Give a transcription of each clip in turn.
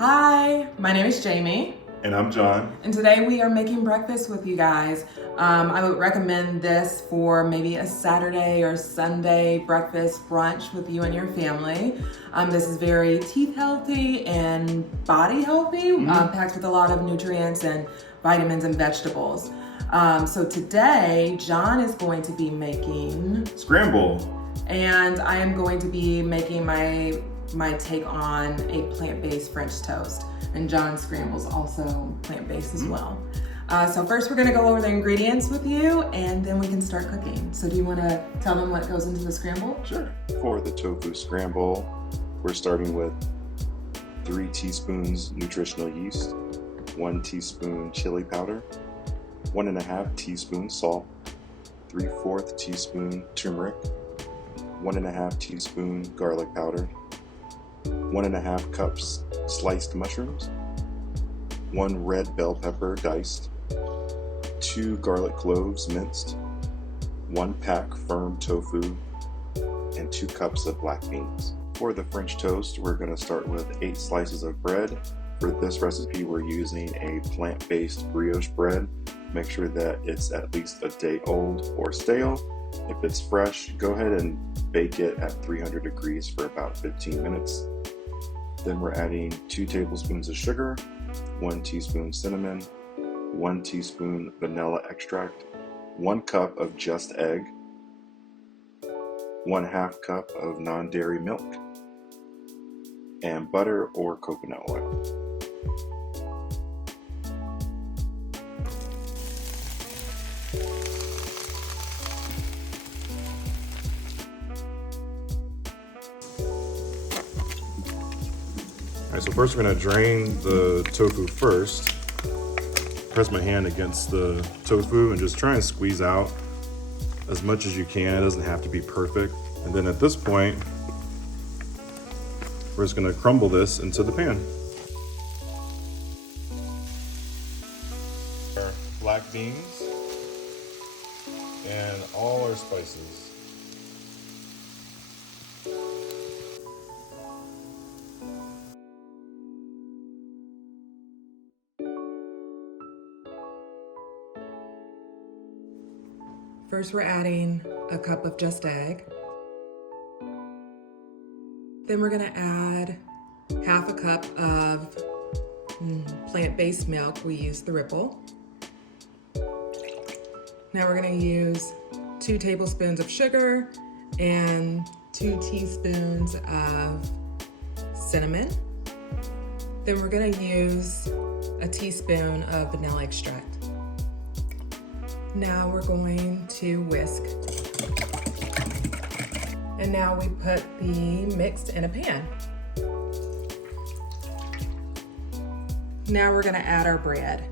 Hi, my name is Jamie. And I'm John. And today we are making breakfast with you guys. I would recommend this for maybe a Saturday or Sunday breakfast brunch with you and your family. This is very teeth healthy and body healthy, packed with a lot of nutrients and vitamins and vegetables. So today, John is going to be making Scramble. And I am going to be making my take on a plant-based French toast. And John's Scramble's also plant-based as well. So first we're gonna go over the ingredients with you and then we can start cooking. So do you wanna tell them what goes into the scramble? Sure. For the tofu scramble, we're starting with 3 teaspoons nutritional yeast, 1 teaspoon chili powder, 1.5 teaspoons salt, 3/4 teaspoon turmeric, 1.5 teaspoon garlic powder, 1.5 cups sliced mushrooms, 1 red bell pepper diced, 2 garlic cloves minced, 1 pack firm tofu, and 2 cups of black beans. For the French toast, we're going to start with 8 slices of bread. For this recipe, we're using a plant-based brioche bread. Make sure that it's at least a day old or stale. If it's fresh, go ahead and bake it at 300 degrees for about 15 minutes. Then we're adding 2 tablespoons of sugar, 1 teaspoon cinnamon, 1 teaspoon vanilla extract, 1 cup of just egg, 1/2 cup of non-dairy milk, and butter or coconut oil. Alright, so first we're going to drain the tofu first. Press my hand against the tofu and just try and squeeze out as much as you can. It doesn't have to be perfect. And then at this point, we're just going to crumble this into the pan. Our black beans and all our spices. First we're adding a cup of just egg. Then we're gonna add 1/2 cup of plant-based milk. We use the Ripple. Now we're gonna use 2 tablespoons of sugar and 2 teaspoons of cinnamon. Then we're gonna use a teaspoon of vanilla extract. Now we're going to whisk. And now we put the mix in a pan. Now we're gonna add our bread.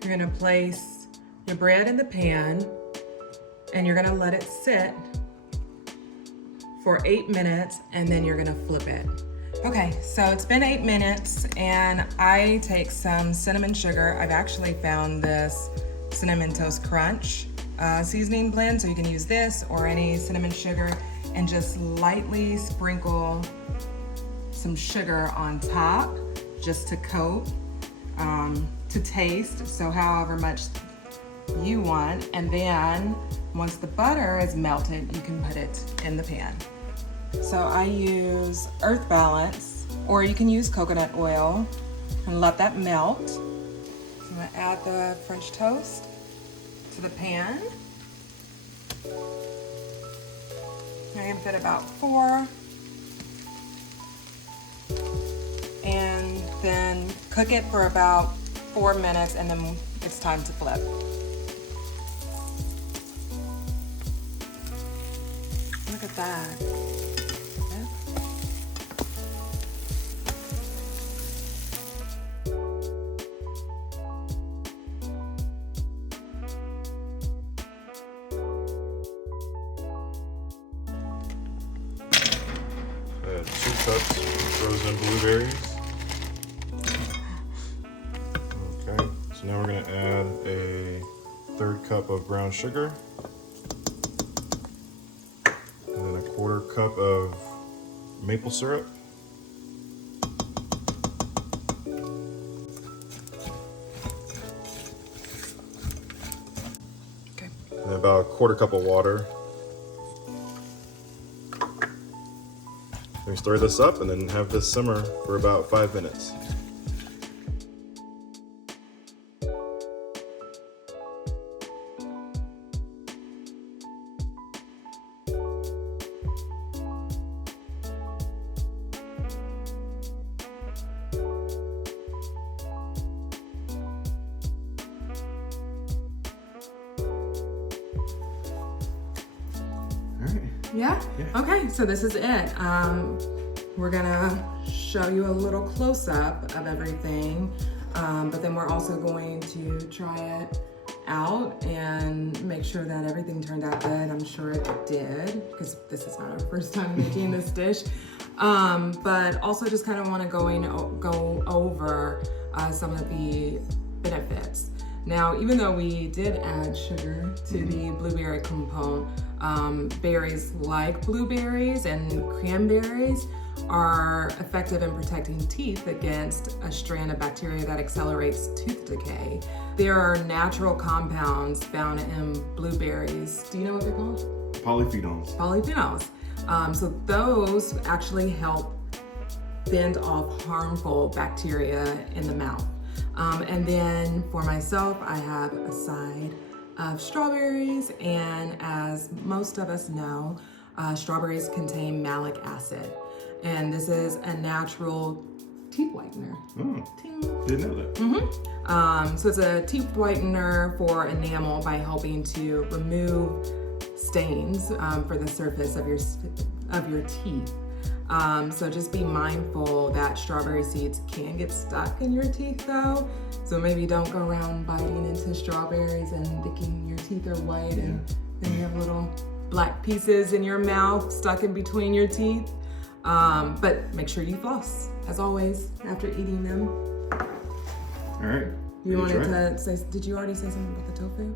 You're gonna place your bread in the pan and you're gonna let it sit for 8 minutes and then you're gonna flip it. Okay, so it's been 8 minutes and I take some cinnamon sugar. I've actually found this Cinnamon Toast Crunch seasoning blend, so you can use this or any cinnamon sugar and just lightly sprinkle some sugar on top just to coat, to taste, so however much you want. And then once the butter is melted, you can put it in the pan. So I use Earth Balance, or you can use coconut oil and let that melt. So I'm gonna add the French toast to the pan. I'm gonna put about 4. And then cook it for about 4 minutes and then it's time to flip. Look at that. Add 2 cups frozen blueberries. Okay, so now we're going to add a 1/3 cup of brown sugar. And then a 1/4 cup of maple syrup. Okay. And about a quarter cup of water. We stir this up and then have this simmer for about 5 minutes. Yeah? Yeah. Okay, so this is it. We're gonna show you a little close-up of everything, but then we're also going to try it out and make sure that everything turned out good. I'm sure it did, because this is not our first time making this dish. But also just kind of want to go over some of the benefits. Now, even though we did add sugar to the blueberry compote, berries like blueberries and cranberries are effective in protecting teeth against a strand of bacteria that accelerates tooth decay. There are natural compounds found in blueberries. Do you know what they're called? Polyphenols. Polyphenols. So those actually help fend off harmful bacteria in the mouth. And then for myself, I have a side of strawberries, and as most of us know, strawberries contain malic acid, and this is a natural teeth whitener. Didn't know that. So it's a teeth whitener for enamel by helping to remove stains for the surface of your teeth. So just be mindful that strawberry seeds can get stuck in your teeth though. So maybe don't go around biting into strawberries and thinking your teeth are white and then you have little black pieces in your mouth stuck in between your teeth. But make sure you floss, as always, after eating them. All right. You wanted to say, did you already say something about the tofu?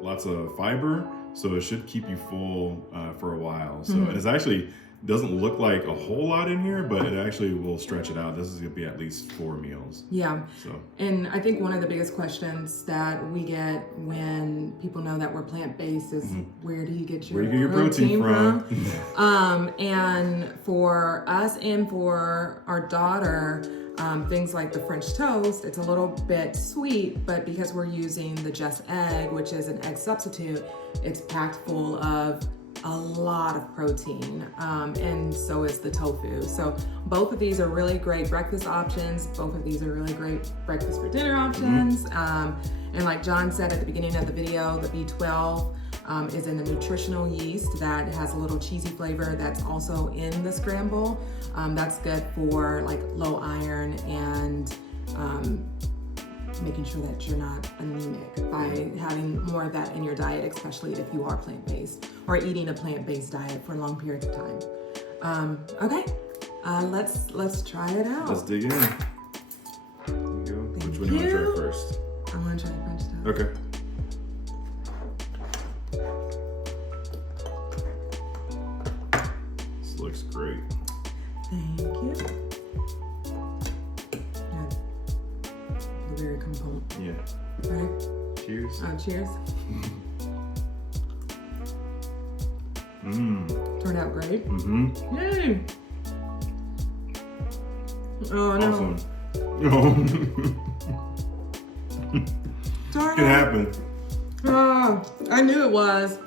Lots of fiber, so it should keep you full for a while. So and it's actually doesn't look like a whole lot in here, but it actually will stretch it out. This is gonna be at least 4 meals. Yeah. So. And I think one of the biggest questions that we get when people know that we're plant-based is where do you get your protein from? And for us and for our daughter, things like the French toast, it's a little bit sweet, but because we're using the Just Egg, which is an egg substitute, it's packed full of a lot of protein, and so is the tofu. So both of these are really great breakfast options. Both of these are really great breakfast for dinner options. And like John said at the beginning of the video, the B12 is in the nutritional yeast that has a little cheesy flavor that's also in the scramble. That's good for like low iron and making sure that you're not anemic by having more of that in your diet, especially if you are plant-based or eating a plant-based diet for long periods of time. Okay, let's try it out. Let's dig in. Here we go. Which one do you want to try first? I want to try the French toast. Okay. This looks great. Thank you. Blueberry compote. Yeah. Ready? Cheers. Cheers. Turned out great. Yay! Oh no. Awesome. Darn It it. happened. Oh, I knew it was.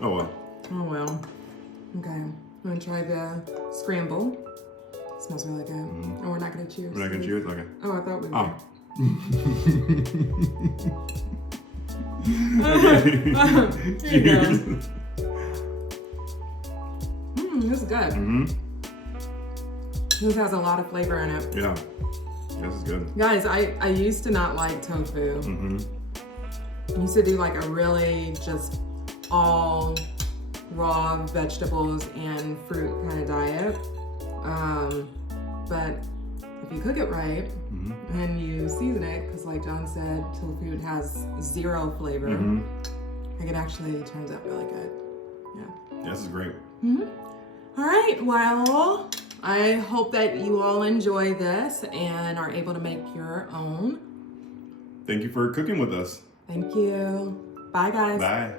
Oh well. Oh well. Okay, I'm gonna try the scramble. It smells really good. Oh, we're not gonna cheers. We're not gonna cheers? Okay. Oh, I thought we were. Oh. Here you go. This is good. This has a lot of flavor in it. Yeah. This is good. Guys, I used to not like tofu. I used to do like a really just all raw vegetables and fruit kind of diet. But if you cook it right and you season it, because like John said, tofu has zero flavor, like it actually turns out really good. Yeah. This is great. All right, well, I hope that you all enjoy this and are able to make your own. Thank you for cooking with us. Thank you. Bye, guys. Bye.